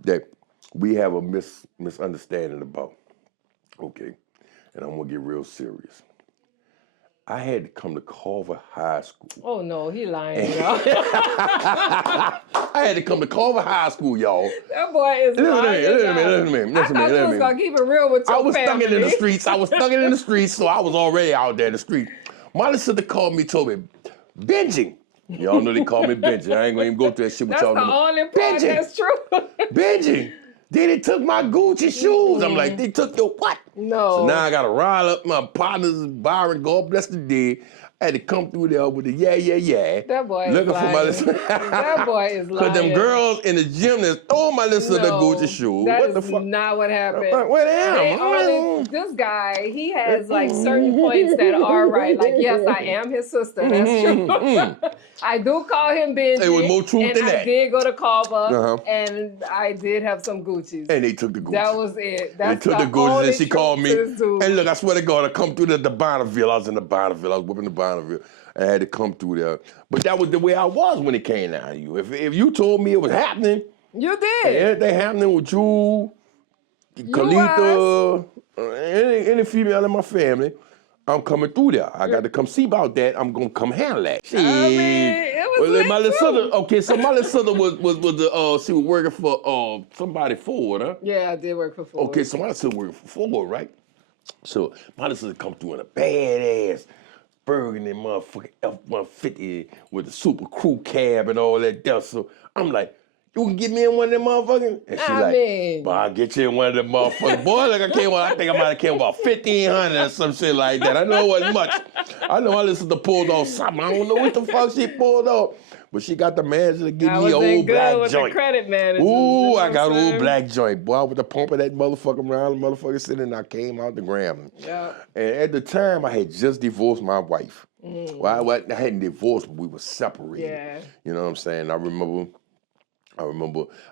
that we have a misunderstanding about. Okay, and I'm gonna get real serious. I had to come to Culver High School. Oh no, he lying, y'all. I had to come to Culver High School, y'all. That boy is lying. Listen I thought you was gonna keep it real with your I was family. stuck in the streets. So I was already out there in the streets. My little sister called me, told me, binging. Y'all know they call me binging. I ain't gonna even go through that shit with That's y'all. the only part that's true. Binging. Then they took my Gucci shoes. I'm like, they took your what? No. So now I gotta rile up my partners, Byron, God bless the dead. I had to come through there with the yeah. That boy is looking lying. for my little That boy is lying. Cause them girls in the gym that stole my little the Gucci shoes. That What the is fuck? not what happened. Where they at? This guy, he has like certain points that are right. Like, yes, I am his sister. That's true. I do call him Benji. There was more truth than that. I did go to Culver, and I did have some Gucci's. And they took the Gucci. That was it. That's they took the Gucci and she called me. And And look, I swear to God, I come through the Bonneville. I was in the Bonneville. I was whipping the Bonneville. I had to come through there. But that was the way I was when it came down to you. If you told me it was happening. You did. And everything happening with you, Khalita, any female in my family, I'm coming through there. I got to come see about that. I'm gonna come handle that. I mean, it was lit my little too. sister. Okay, so my little sister was she was working for somebody Ford, huh? Yeah, I did work for Ford. Okay, so my little sister working for Ford, right? So my little sister come through in a badass burgundy motherfucking F-150 with the super crew cab and all that stuff. So I'm like, you can get me in one of them motherfuckers? And she's but I'll get you in one of them motherfuckers. Boy, like I think I might have came about 1,500 or some shit like that. I know it wasn't much. I know I listened to pulled off something. I don't know what the fuck she pulled off. But she got the manager to give me an old black with joint. The credit manager. Ooh, I got an old black joint. Boy, with the pump of that motherfucker around, the motherfucker sitting, and I came out the Grambling. Yeah. And at the time, I had just divorced my wife. Well, I hadn't divorced, but we were separated. Yeah. You know what I'm saying? I remember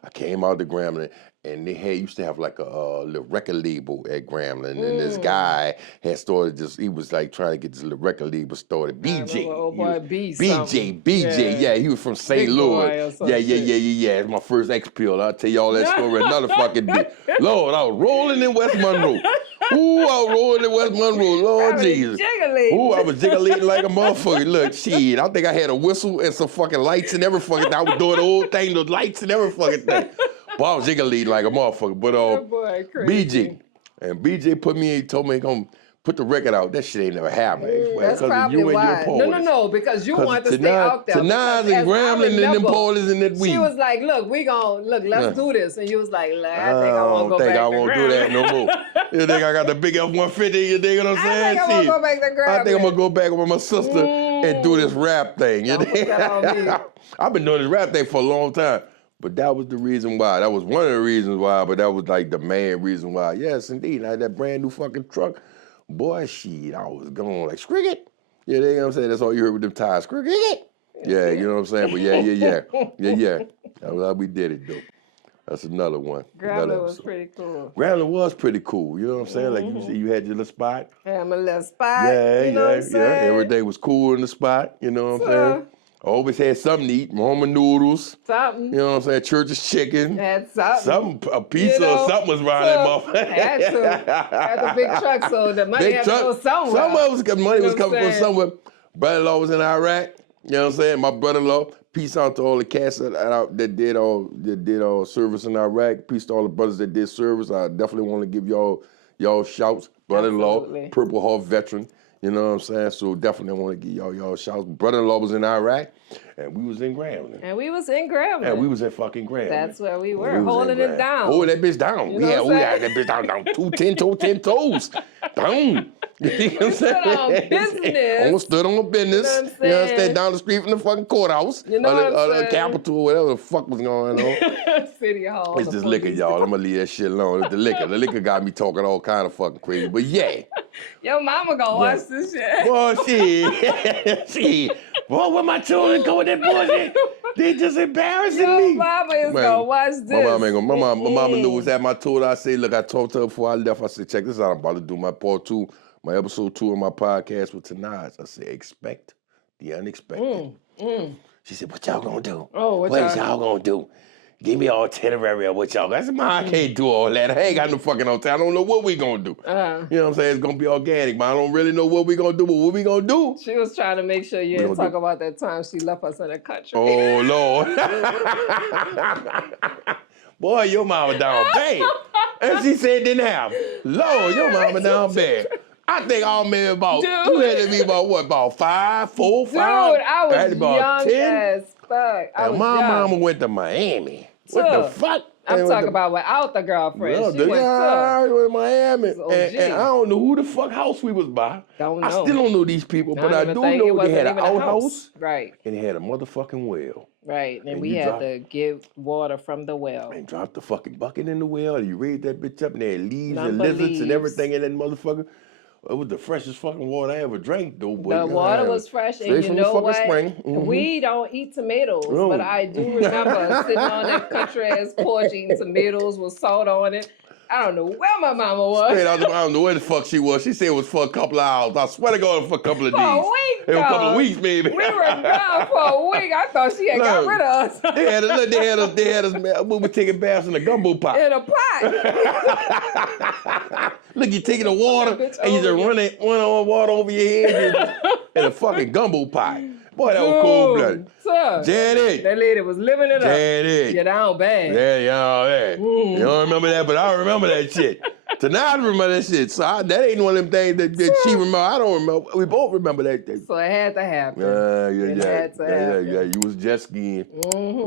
I came out to Grambling, and they used to have like a little record label at Grambling, and this guy had started he was like trying to get this little record label started. BJ. Old boy BJ, yeah, he was from St. Louis. Yeah. It's my first X-Pill. I'll tell y'all that story another fucking day. Lord, I was rolling in West Monroe. Ooh, I was rolling in West Monroe. Lord Jesus. Ooh, I was jiggling like a motherfucker. Look, shit, I think I had a whistle and some fucking lights and every fucking thing. I was doing the whole thing, the lights and every fucking thing. But I was jiggling like a motherfucker. But BJ. And BJ put me in, told me he gonna put the record out. That shit ain't never happened. That's probably why. No, because you wanted to stay out there. Tanaj and Grambling and them police and that weed. She was like, let's do this. And you was like, I think I won't go back to Grambling. I won't do that no more. You think I got the big F-150? You dig what I'm saying? I think I won't go back to Grambling. I think I'm gonna go back with my sister and do this rap thing. You dig? I've been doing this rap thing for a long time. But that was the reason why. That was one of the reasons why, but that was like the main reason why. Yes, indeed. I had that brand new fucking truck. Boy, shit, I was going like, scriggit. Yeah, you know what I'm saying? That's all you heard with them tires. Scriggit. Yeah, you know what I'm saying? But yeah. That was how we did it, though. That's another one. Grambling was pretty cool. Grambling was pretty cool. You know what I'm saying? Like you said, you had your little spot. Had my little spot. Yeah, you know what I'm saying? Everything was cool in the spot. You know what I'm saying? Always had something to eat. Roman noodles. Something. You know what I'm saying? Church's chicken. Had something. A pizza or something was around that motherfucker. Had to. Had the big truck, so the money had to go somewhere. Money was coming from somewhere. Brother-in-law was in Iraq. You know what I'm saying? My brother-in-law. Peace out to all the cats that did all service in Iraq. Peace to all the brothers that did service. I definitely want to give y'all shouts. Brother-in-law, Purple Heart veteran. You know what I'm saying? So definitely want to give y'all shouts. Brother-in-law was in Iraq, and we was in Grambling. And we was in Grambling. And we was in fucking Grambling. That's where we were, holding it down. Holding that bitch down. We had that bitch down 10 toes. Down. You know what I'm saying? Stood on business. Stood on business. You know what I'm saying? Down the street from the fucking courthouse. You know what I'm saying? The Capitol, or whatever the fuck was going on. City Hall. It's just liquor, y'all. I'm gonna leave that shit alone. It's the liquor. The liquor got me talking all kind of fucking crazy. But yeah. Your mama gonna watch this shit. Well, shit. Boy, where my children go with that bullshit? They just embarrassing me. Your mama is gonna watch this. My mama knew was at my tour. I say, look, I talked to her before I left. I said, check this out. I'm about to do my part 2, my episode 2 of my podcast with Tanaj. I said, expect the unexpected. She said, what y'all gonna do? What y'all gonna do? Give me all itinerary of what y'all got. I said, I can't do all that. I ain't got no fucking I don't know what we gonna do. You know what I'm saying? It's gonna be organic, but I don't really know what we gonna do. But what we gonna do? She was trying to make sure you didn't talk about that time she left us in the country. Oh, Lord. Boy, your mama down bad. And she said didn't have. Lord, your mama down bad. I think I made about, you had to be about what, about 5, 4, 5? Dude, I was about young 10? as fuck. And my mama went to Miami. What the fuck? I'm talking about without the girlfriend. She went to Miami. And I don't know who the fuck house we was by. Don't know. I still don't know these people, but I do know they had an outhouse. Right. And they had a motherfucking well. Right. And we had to get water from the well. And drop the fucking bucket in the well. And you raise that bitch up and they had leaves and lizards and everything in that motherfucker. It was the freshest fucking water I ever drank, though. The water was fresh, and you know what? We don't eat tomatoes, but I do remember sitting on that country-ass porch eating tomatoes with salt on it. I don't know where my mama was. I don't know where the fuck she was. She said it was for a couple of hours. I swear to God, for a couple of days. For a week, it was a couple of weeks, maybe. We were gone for a week. I thought she had got rid of us. They had us. We were taking baths in a gumbo pot. In a pot. Look, you taking the water and you just run on water over your head in a fucking gumbo pot. Boy, that was cold-blooded. Janet. That lady was living it up. Janet. Get down bad. Yeah, you don't remember that, but I remember that shit. Tonight I remember that shit. So that ain't one of them things that she remember. I don't remember. We both remember that thing. So it had to happen. It had to happen. You was jet skiing.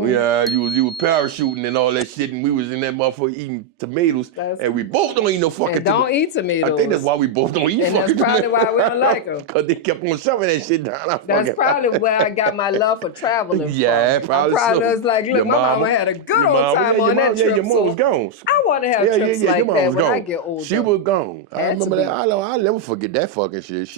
Yeah, you was parachuting and all that shit, and we was in that motherfucker eating tomatoes, and we both don't eat no fucking tomatoes. Don't eat tomatoes. I think that's why we both don't eat fucking tomatoes. And that's probably why we don't like them. Because they kept on shoving that shit down. That's probably where I got my love for traveling from. Probably I was like, look, my mama had a good old time on that trip. Yeah, your mom was gone. I want to have trips like that when I get older. She was gone. I remember that. I'll never forget that fucking shit.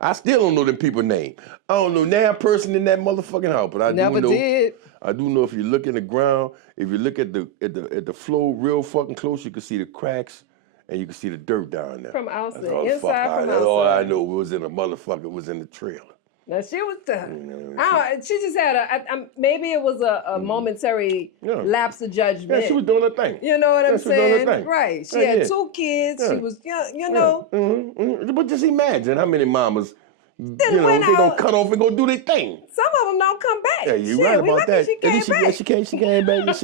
I still don't know them people's name. I don't know now person in that motherfucking house, but I never do know. Did. I do know if you look in the ground, if you look at the floor real fucking close, you can see the cracks and you can see the dirt down there. From outside, inside from outside. That's all I know. It was in a motherfucker. It was in the trailer. Now she was she just had maybe it was a momentary lapse of judgment. Yeah, she was doing her thing. You know what I'm saying? Right. She had 2 kids. She was, you know. But just imagine how many mamas, they gonna cut off and go do their thing. Some of them don't come back. Yeah, you're right about that. She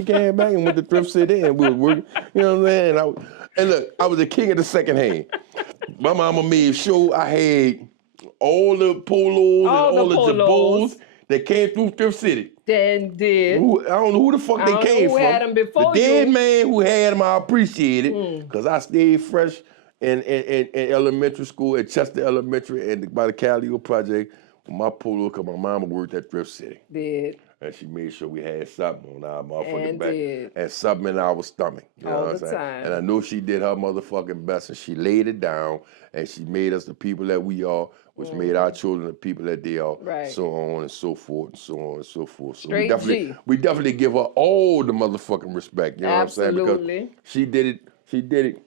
came back and went to Thrift City and we was working. You know what I'm saying? And look, I was the king of the second hand. My mama made sure I had all the polos and all the jabos that came through Thrift City. Then did. I don't know who the fuck they came from. Who had them before the dead man who had them, I appreciate it. Because I stayed fresh in elementary school at Chester Elementary and by the Callio Project my polo, cause my mama worked at Thrift City. Did. And she made sure we had something on our motherfucking And back. did. And something in our stomach. You know All what I'm the saying? time. And I know she did her motherfucking best, and she laid it down, and she made us the people that we are, which made our children the people that they are, Right. so on and so forth, and so on and so forth. So Straight G. we definitely give her all the motherfucking respect. You know Absolutely. what I'm saying? Because she did it.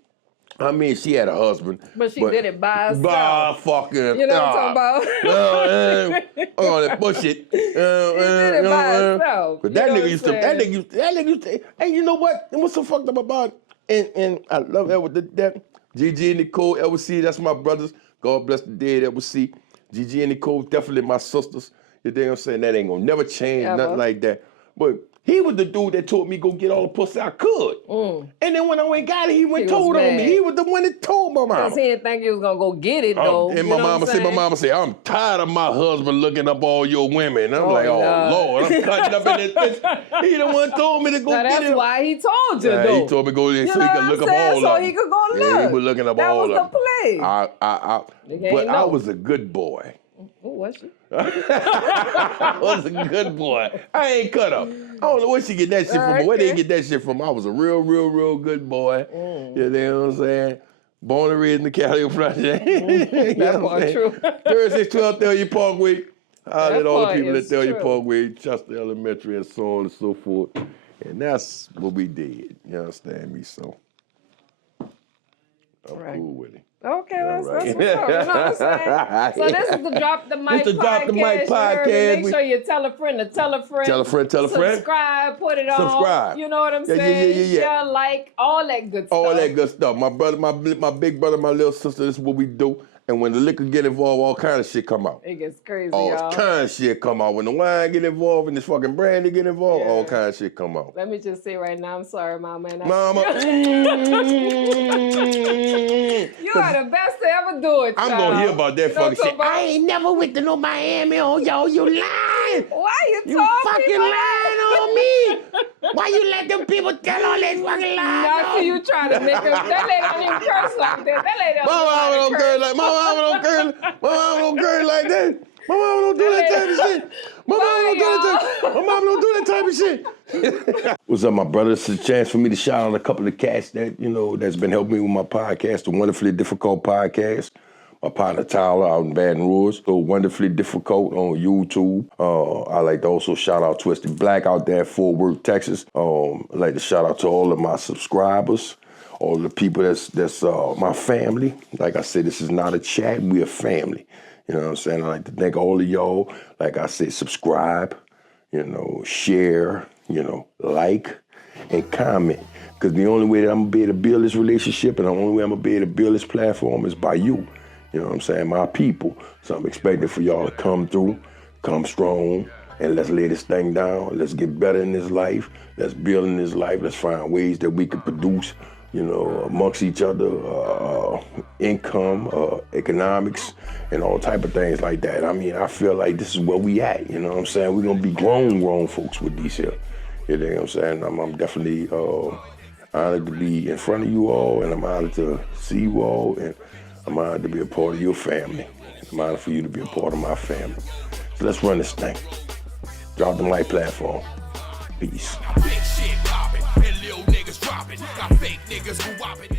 I mean, she had a husband. But she did it by herself. By fucking. You know what I'm talking about? Oh, that bullshit. She did it by herself. But that nigga used to, and you know what? And what's so fucked up about it? And I love that. Gigi and Nicole, LC, that's my brothers. God bless the dead, LC. Gigi and Nicole, definitely my sisters. You know what I'm saying? That ain't gonna never change, nothing like that. But he was the dude that told me go get all the pussy I could. And then when I went and got it, he went and told on me. He was the one that told my mama. Because he didn't think he was going to go get it, though. And my mama said, I'm tired of my husband looking up all your women. I'm like, oh, Lord, I'm cutting up in this bitch. He the one told me to go get it. That's why he told you, though. He told me to go there so he could look up all of them. So he could go look. Yeah, he was looking up all of them. That was the play. But I was a good boy. Who was she? I was a good boy. I ain't cut up. I don't know where she get that shit from. Where they get that shit from? I was a real good boy. You know what I'm saying? Born and raised in the Cali Project. That part true. 3612 Thalia Parkway. I let all the people at Thalia true. Parkway, Chester Elementary, and so on and so forth. And that's what we did. You understand me? So I'm cool with it. Okay, that's what's up. You know what I'm saying? So this is the Drop the Mic This the Drop the Mic podcast. Make sure you tell a friend to tell a friend. Tell a friend, tell a friend. Subscribe, put it on. Subscribe. You know what I'm saying? Yeah. Share, like, all that good stuff. All that good stuff. My brother, my big brother, my little sister, this is what we do. And when the liquor get involved, all kind of shit come out. It gets crazy, all y'all. kind of shit come out. When the wine get involved and this fucking brandy get involved, all kind of shit come out. Let me just say right now, I'm sorry, Mama. Mama. You are the best to ever do it, I'm going to hear about that fucking shit. About? I ain't never went to no Miami. Oh, yo, you lying. Why you fucking lying on me. Why you let them people tell all that fucking lies? Now see you trying to make them. That lady don't even curse like that. That lady don't curse like my mama don't curse. My mama don't curse like that. My mama don't do that type of shit. My mama don't do that type of shit. What's up, my brother? It's a chance for me to shout out a couple of cats that, that's been helping me with my podcast, the Wonderfully Difficult podcast. My partner Tyler out in Baton Rouge, so Wonderfully Difficult on YouTube. I like to also shout out Twisted Black out there in Fort Worth, Texas. I like to shout out to all of my subscribers, all the people that's my family. Like I said, this is not a chat, we a family. You know what I'm saying? I like to thank all of y'all. Like I said, subscribe, share, like, and comment. Because the only way that I'm going to be able to build this relationship and the only way I'm going to be able to build this platform is by you. You know what I'm saying? My people. So I'm expecting for y'all to come through, come strong, and let's lay this thing down. Let's get better in this life. Let's build in this life. Let's find ways that we can produce, amongst each other, income, economics, and all type of things like that. I mean, I feel like this is where we at. You know what I'm saying? We're going to be grown folks with these here. You know what I'm saying? I'm definitely honored to be in front of you all, and I'm honored to see you all, and I'm honored to be a part of your family. I'm honored for you to be a part of my family. So let's run this thing. Drop the Mic platform. Peace. Big shit poppin', and little niggas droppin'. Got fake niggas who whoppin'.